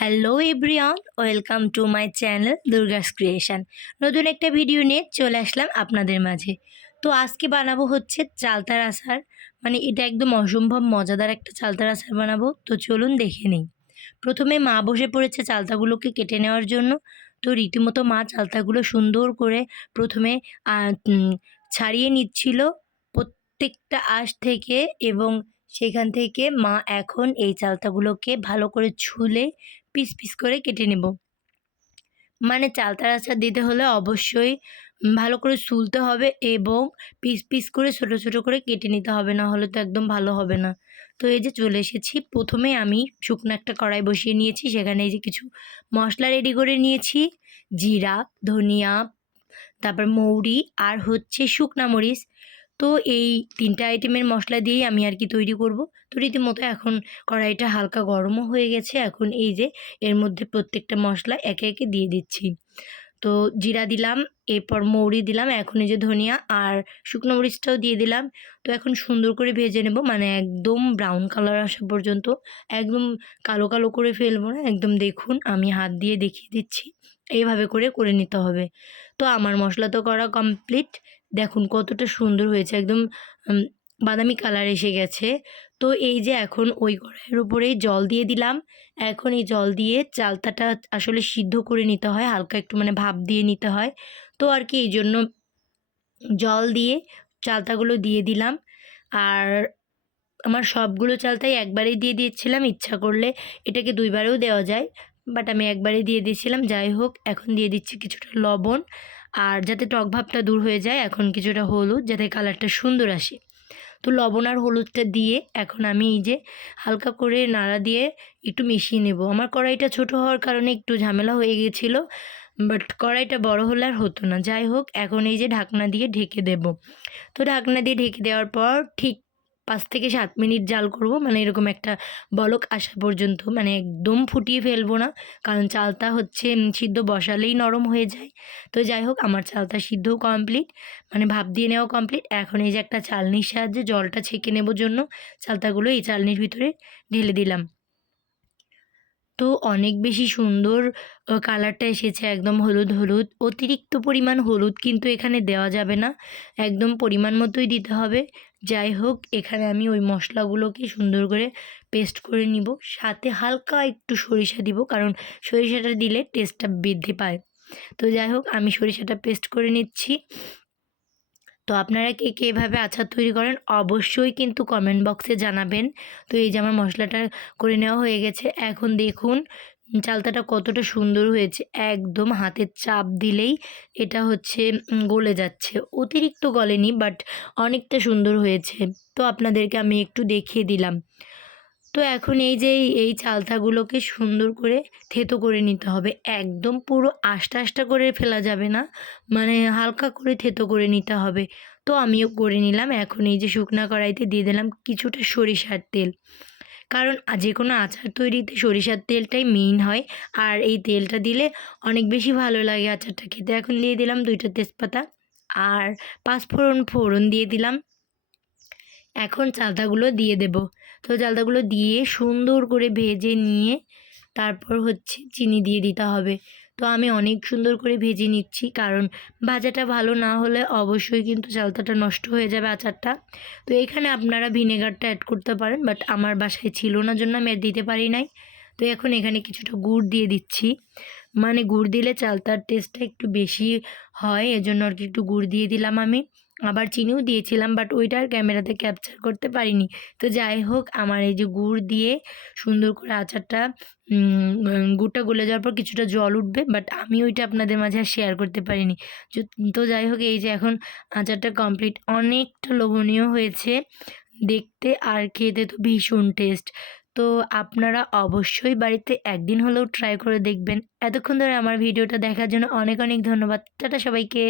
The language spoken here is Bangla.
Hello everyone, welcome to my channel Durga's Creation. নতুন একটা ভিডিও নিয়ে চলে আসলাম আপনাদের মাঝে। তো আজকে বানাবো হচ্ছে চালতার আচার। মানে এটা একদম অসম্ভব মজাদার একটা চালতার আচার বানাবো। তো চলুন দেখে নিই। প্রথমে মা বসে পড়েছে চালতাগুলোকে কেটে নেওয়ার জন্য। তো রীতিমতো মা চালতাগুলো সুন্দর করে প্রথমে ছাড়িয়ে নিচ্ছিল প্রত্যেকটা আঁশ থেকে, এবং সেখান থেকে মা এখন এই চালতাগুলোকে ভালো করে ছুলে পিস পিস করে কেটে নেব। মানে চালতার আচার দিতে হলে অবশ্যই ভালো করে ছুলতে হবে এবং পিস পিস করে ছোট ছোট করে কেটে নিতে হবে, না হলে তো একদম ভালো হবে না। তো এই যে চলে এসেছি, প্রথমে আমি শুকনো একটা কড়াই বসিয়ে নিয়েছি, সেখানে এই যে কিছু মশলা রেডি করে নিয়েছি। জিরা, ধনিয়া, তারপর মৌরি আর হচ্ছে শুকনা মরিচ। তো এই ৩টা আইটেমের মশলা দিয়েই আমি আর কি তৈরি করব। তো রীতিমতো এখন কড়াইটা হালকা গরমও হয়ে গেছে। এখন এই যে এর মধ্যে প্রত্যেকটা মশলা একে একে দিয়ে দিচ্ছি। তো জিরা দিলাম, এরপর মৌরি দিলাম, এখন এই যে ধনিয়া আর শুকনো মরিচটাও দিয়ে দিলাম। তো এখন সুন্দর করে ভেজে নেব, মানে একদম ব্রাউন কালার আসা পর্যন্ত। একদম কালো কালো করে ফেলবো না, একদম দেখুন আমি হাত দিয়ে দেখিয়ে দিচ্ছি, এইভাবে করে করে নিতে হবে। তো আমার মশলা তো করা কমপ্লিট। দেখুন কতটা সুন্দর হয়েছে, একদম বাদামি কালার এসে গেছে। তো এই যে এখন ওই কড়াইয়ের উপরেই জল দিয়ে দিলাম। এখন এই জল দিয়ে চালতাটা আসলে সিদ্ধ করে নিতে হয়, হালকা একটু মানে ভাপ দিয়ে নিতে হয়। তো আর কি এই জন্য জল দিয়ে চালতাগুলো দিয়ে দিলাম। আর আমার সবগুলো চালতাই একবারেই দিয়ে দিয়েছিলাম, ইচ্ছা করলে এটাকে ২ বারেও দেওয়া যায়, বাট আমি একবারেই দিয়ে দিয়েছিলাম। যাই হোক, এখন দিয়ে দিচ্ছি কিছুটা লবণ, আর যাতে টক ভাবটা দূর হয়ে যায় এখন কিছুটা হলুদ, যাতে কালারটা সুন্দর আসে। তো লবণ আর হলুদটা দিয়ে এখন আমি এই যে হালকা করে নাড়া দিয়ে একটু মিশিয়ে নেব। আমার কড়াইটা ছোট হওয়ার কারণে একটু ঝামেলা হয়ে গিয়েছিলো, বাট কড়াইটা বড় হলে আর হতো না। যাই হোক, এখন এই যে ঢাকনা দিয়ে ঢেকে দেব। তো ঢাকনা দিয়ে ঢেকে দেওয়ার পর ঠিক ৫ থেকে ৭ মিনিট জাল করব, মানে এরকম একটা বলক আসা পর্যন্ত, মানে একদম ফুটিয়ে ফেলবো না, কারণ চালতা হচ্ছে সিদ্ধ বসালেই নরম হয়ে যায়। তো যাই হোক, আমার চালতা সিদ্ধও কমপ্লিট, মানে ভাপ দিয়ে নেওয়া কমপ্লিট। এখন এই যে একটা চালনির সাহায্যে জলটা ছেঁকে নেবার জন্য চালতাগুলো এই চালনির ভিতরে ঢেলে দিলাম। তো অনেক বেশি সুন্দর কালারটা এসেছে, একদম হলুদ হলুদ। অতিরিক্ত পরিমাণ হলুদ কিন্তু এখানে দেওয়া যাবে না, একদম পরিমাণ মতোই দিতে হবে। যাই হোক, এখানে আমি ওই মশলাগুলোকে সুন্দর করে পেস্ট করে নিব, সাথে হালকা একটু সরিষা দিব, কারণ সরিষাটা দিলে টেস্টটা বৃদ্ধি পায়। তো যাই হোক, আমি সরিষাটা পেস্ট করে নিচ্ছি। তো আপনারা কে কে এভাবে আচার তৈরি করেন অবশ্যই কিন্তু কমেন্ট বক্সে জানাবেন। তো এই যে আমার মশলাটা করে নেওয়া হয়ে গেছে। এখন দেখুন চালতাটা কতটা সুন্দর হয়েছে, একদম হাতের চাপ দিলেই এটা হচ্ছে গলে যাচ্ছে। অতিরিক্ত গলেনি, বাট অনেকটা সুন্দর হয়েছে। তো আপনাদেরকে আমি একটু দেখিয়ে দিলাম। তো এখন এই যে এই চালতাগুলোকে সুন্দর করে থেতো করে নিতে হবে, একদম পুরো আস্তা আস্তা করে ফেলা যাবে না, মানে হালকা করে থেতো করে নিতে হবে। তো আমিও করে নিলাম। এখন এই যে শুকনা কড়াইতে দিয়ে দিলাম কিছুটা সরিষার তেল, কারণ যে কোনো আচার তৈরিতে সরিষার তেলটাই মেইন হয়, আর এই তেলটা দিলে অনেক বেশি ভালো লাগে আচারটা খেতে। এখন দিয়ে দিলাম ২টা তেজপাতা আর ৫ ফোড়ন দিয়ে দিলাম। এখন চালতাগুলো দিয়ে দেব। তো চালতাগুলো দিয়ে সুন্দর করে ভেজে নিয়ে তারপর হচ্ছে চিনি দিয়ে দিতে হবে। তো আমি অনেক সুন্দর করে ভেজে নিচ্ছি, কারণ ভাজাটা ভালো না হলে অবশ্যই কিন্তু চালতাটা নষ্ট হয়ে যাবে আচারটা। তো এখানে আপনারা ভিনেগারটা অ্যাড করতে পারেন, বাট আমার বাসায় ছিল না জন্য আমি আর দিতে পারি নাই। তো এখন এখানে কিছুটা গুড় দিয়ে দিচ্ছি, মানে গুড় দিলে চালতার টেস্টটা একটু বেশি হয়, এজন্য আর কি একটু গুড় দিয়ে দিলাম আমি। আবার চিনিও দিয়েছিলাম, বাট ওইটা আর ক্যামেরাতে ক্যাপচার করতে পারিনি। তো যাই হোক, আমার এই যে গুড় দিয়ে সুন্দর করে আচারটা গুড়টা গলে যাওয়ার পর কিছুটা জল উঠবে, বাট আমি ওইটা আপনাদের মাঝে আর শেয়ার করতে পারিনি। তো যাই হোক, এই যে এখন আচারটা কমপ্লিট, অনেকটা লোভনীয় হয়েছে দেখতে, আর খেতে তো ভীষণ টেস্ট। তো আপনারা অবশ্যই বাড়িতে একদিন হলেও ট্রাই করে দেখবেন। এতক্ষণ ধরে আমার ভিডিওটা দেখার জন্য অনেক অনেক ধন্যবাদ। টাটা সবাইকে।